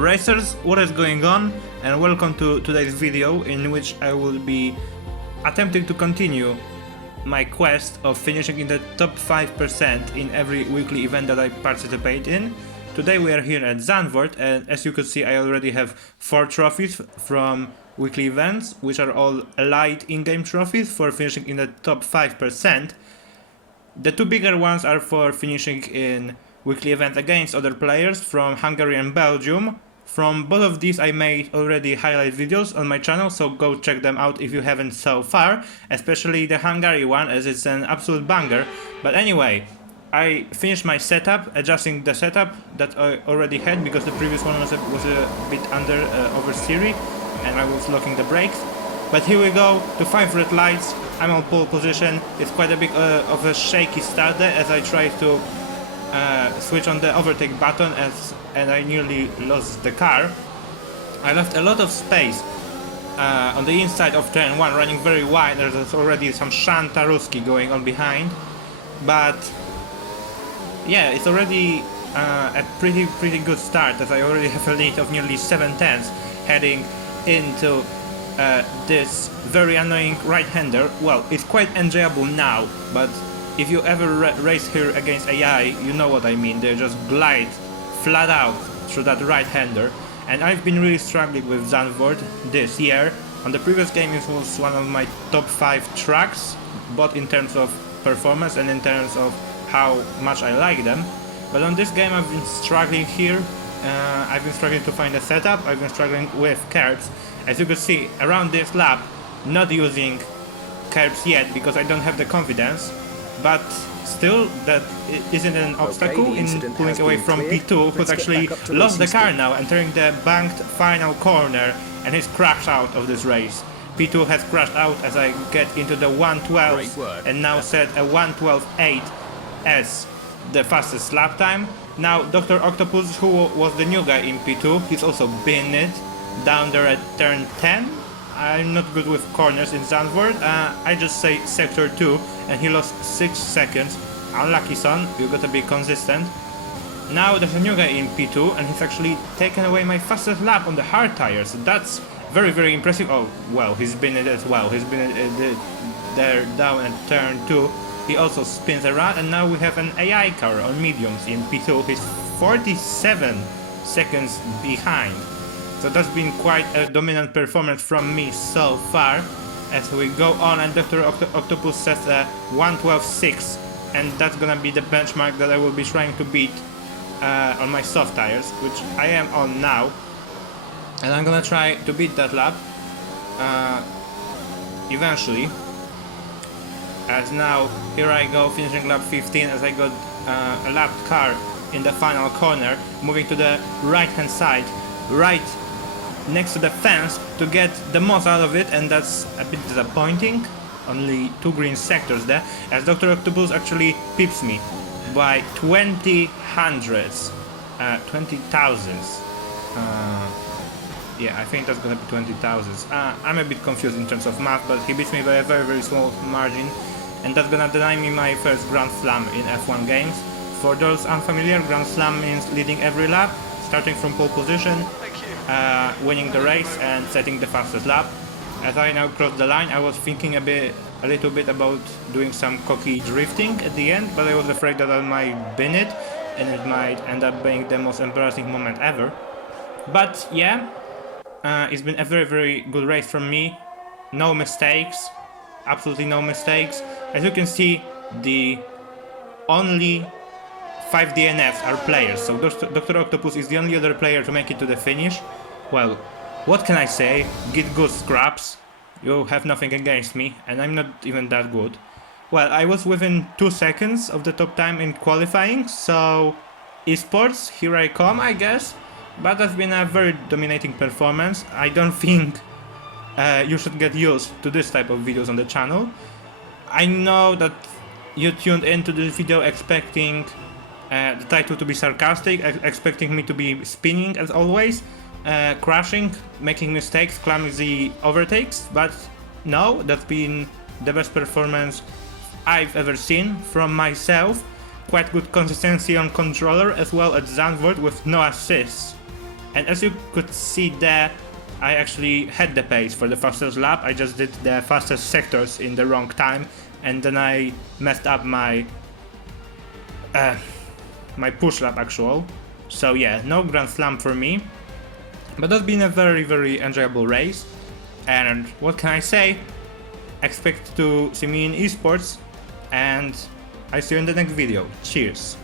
racers, what is going on, and welcome to today's video in which I will be attempting to continue my quest of finishing in the top 5% in every weekly event that I participate in. Today we are here at Zandvoort, and as you could see I already have 4 trophies from weekly events, which are all light in-game trophies for finishing in the top 5%. The 2 bigger ones are for finishing in weekly event against other players from Hungary and Belgium. From both of these I made already highlight videos on my channel, so go check them out if you haven't so far, especially the Hungary one as it's an absolute banger. But anyway, I finished my setup, adjusting the setup that I already had because the previous one was a bit oversteery and I was locking the brakes. But here we go to 5 red lights. I'm on pole position. It's quite a bit of a shaky start there as I try to switch on the overtake button and I nearly lost the car. I left a lot of space on the inside of turn 1, running very wide. There's already some Shanta Ruski going on behind, but yeah, it's already a pretty good start as I already have a lead of nearly 7/10 heading into this very annoying right-hander. Well, it's quite enjoyable now, but if you ever race here against AI, you know what I mean. They just glide flat out through that right-hander, and I've been really struggling with Zandvoort this year. On the previous game it was one of my top 5 tracks, both in terms of performance and in terms of how much I like them. But on this game I've been struggling here. I've been struggling to find a setup, I've been struggling with curbs. As you can see, around this lap, not using curbs yet because I don't have the confidence. But still, that isn't an obstacle in pulling away from P2, who's actually lost the car now, entering the banked final corner, and he's crashed out of this race. P2 has crashed out as I get into the 1:12 and now set a 1:12.8 as the fastest lap time. Now Dr. Octopus, who was the new guy in P2, he's also been it down there at turn 10. I'm not good with corners in Zandvoort. I just say sector 2 and he lost 6 seconds. Unlucky son, you gotta be consistent. Now there's a new guy in P2 and he's actually taken away my fastest lap on the hard tires. That's very impressive. Oh well, he's been it as well. He's been there down at turn 2. He also spins around and now we have an AI car on mediums in P2. He's 47 seconds behind. So that's been quite a dominant performance from me so far. As we go on, and Dr. Octopus sets a 1:12.6, and that's gonna be the benchmark that I will be trying to beat on my soft tires, which I am on now. And I'm gonna try to beat that lap eventually. As now, here I go, finishing lap 15 as I got a lapped car in the final corner, moving to the right hand side, right next to the fence to get the most out of it, and that's a bit disappointing. Only 2 green sectors there, as Dr. Octopus actually pips me by 20 hundredths, 20 thousandths. Yeah, I think that's gonna be 20 thousandths. I'm a bit confused in terms of math, but he beats me by a very small margin, and that's gonna deny me my first Grand Slam in F1 games. For those unfamiliar, Grand Slam means leading every lap, starting from pole position, winning the race and setting the fastest lap. As I now cross the line, I was thinking a little bit about doing some cocky drifting at the end, but I was afraid that I might bin it and it might end up being the most embarrassing moment ever. But yeah, it's been a very good race from me. No mistakes, absolutely no mistakes. As you can see, the only 5 DNFs are players, so Dr. Octopus is the only other player to make it to the finish. Well, what can I say? Get good scraps. You have nothing against me, and I'm not even that good. Well, I was within 2 seconds of the top time in qualifying, so esports, here I come, I guess. But that's been a very dominating performance. I don't think you should get used to this type of videos on the channel. I know that you tuned into this video expecting the title to be sarcastic, expecting me to be spinning as always, crashing, making mistakes, clumsy overtakes, but no, that's been the best performance I've ever seen from myself. Quite good consistency on controller as well at Zandvoort with no assists. And as you could see there, I actually had the pace for the fastest lap. I just did the fastest sectors in the wrong time, and then I messed up my my push lap actual. So yeah, no Grand Slam for me, but that's been a very enjoyable race. And what can I say? Expect to see me in esports, and I see you in the next video. Cheers!